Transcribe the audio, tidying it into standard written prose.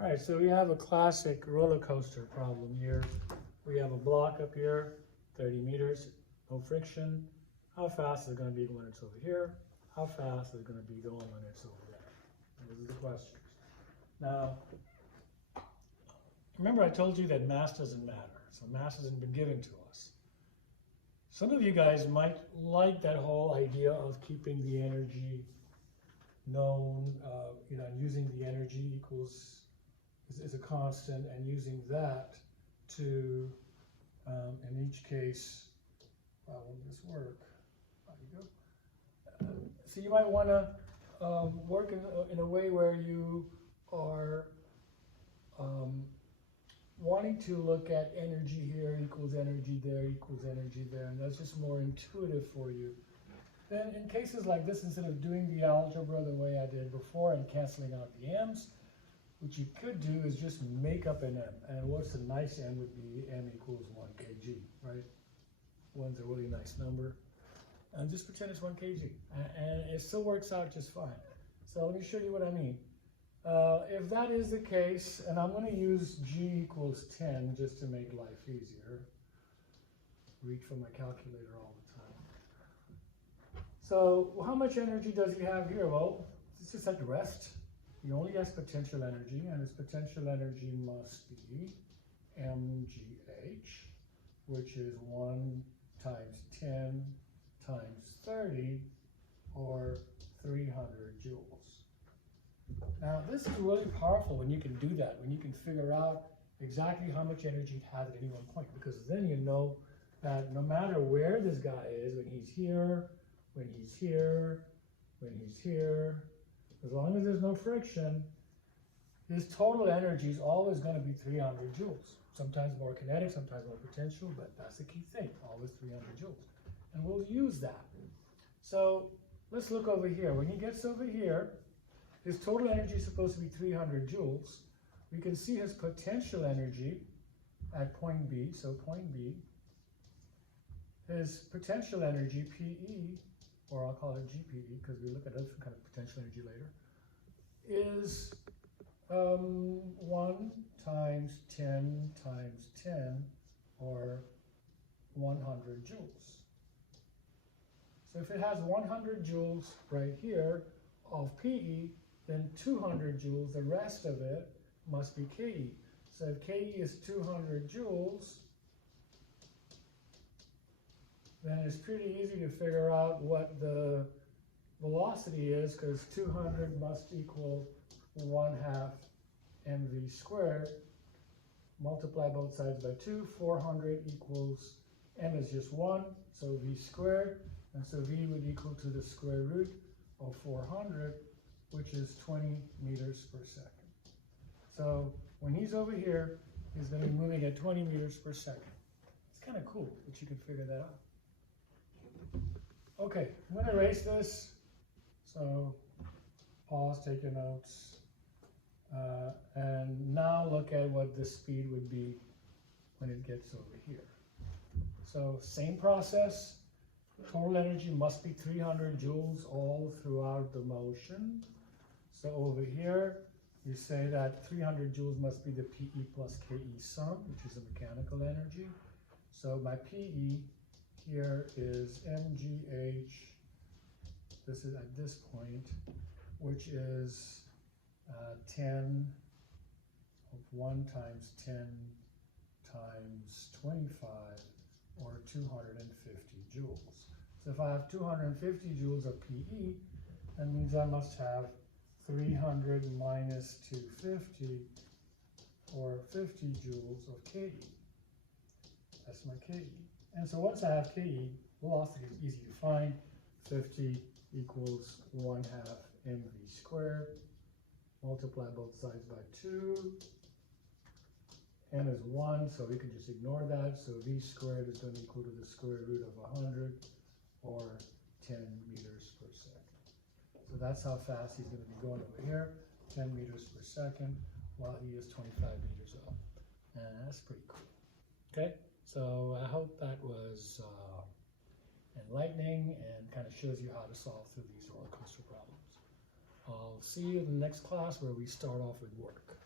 All right, so we have a classic roller coaster problem here. We have a block up here, 30 meters, no friction. How fast is it going to be when it's over here? How fast is it going to be going when it's over there? Those are the questions. Now, remember I told you that mass doesn't matter. So mass hasn't been given to us. Some of you guys might like that whole idea of keeping the energy known, using the energy equals is a constant, and using that to, in each case, how will this work? There you go. So you might want to work in a way where you are wanting to look at energy here equals energy there equals energy there, and that's just more intuitive for you. Then in cases like this, instead of doing the algebra the way I did before and canceling out the m's, what you could do is just make up an m. And what's a nice m would be m equals 1 kg, right? 1's a really nice number. And just pretend it's 1 kg. And it still works out just fine. So let me show you what I mean. If that is the case, and I'm going to use g equals 10 just to make life easier. Reach for my calculator all the time. So how much energy does he have here? Well, it's just at rest. He only has potential energy, and his potential energy must be mgh, which is 1 times 10 times 30, or 300 joules. Now, this is really powerful when you can do that, when you can figure out exactly how much energy it has at any one point, because then you know that no matter where this guy is, when he's here, when he's here, when he's here, as long as there's no friction, his total energy is always going to be 300 joules. Sometimes more kinetic, sometimes more potential, but that's the key thing, always 300 joules. And we'll use that. So let's look over here. When he gets over here, his total energy is supposed to be 300 joules. We can see his potential energy at point B, so point B. His potential energy, PE, or I'll call it GPE, because we look at other kind of potential energy later, is 1 times 10 times 10, or 100 joules. So if it has 100 joules right here of PE, then 200 joules, the rest of it must be KE. So if KE is 200 joules, then it's pretty easy to figure out what the velocity is, because 200 must equal 1/2 mv squared. Multiply both sides by 2. 400 equals, m is just 1, so v squared. And so v would equal to the square root of 400, which is 20 meters per second. So when he's over here, he's going to be moving at 20 meters per second. It's kind of cool that you can figure that out. Okay, I'm going to erase this. So pause, take your notes. And now look at what the speed would be when it gets over here. So same process. Total energy must be 300 joules all throughout the motion. So over here, you say that 300 joules must be the PE plus KE sum, which is the mechanical energy. So my PE here is mgh, this is at this point, which is 10 of 1 times 10 times 25, or 250 joules. So if I have 250 joules of PE, that means I must have 300 minus 250, or 50 joules of KE. That's my KE. And so once I have KE, velocity is easy to find. 50 equals 1/2 mv squared. Multiply both sides by 2. M is 1, so we can just ignore that. So v squared is going to equal to the square root of 100, or 10 meters per second. So that's how fast he's going to be going over here, 10 meters per second, while he is 25 meters up. And that's pretty cool. Okay, so I hope that was enlightening and kind of shows you how to solve through these roller coaster problems. I'll see you in the next class where we start off with work.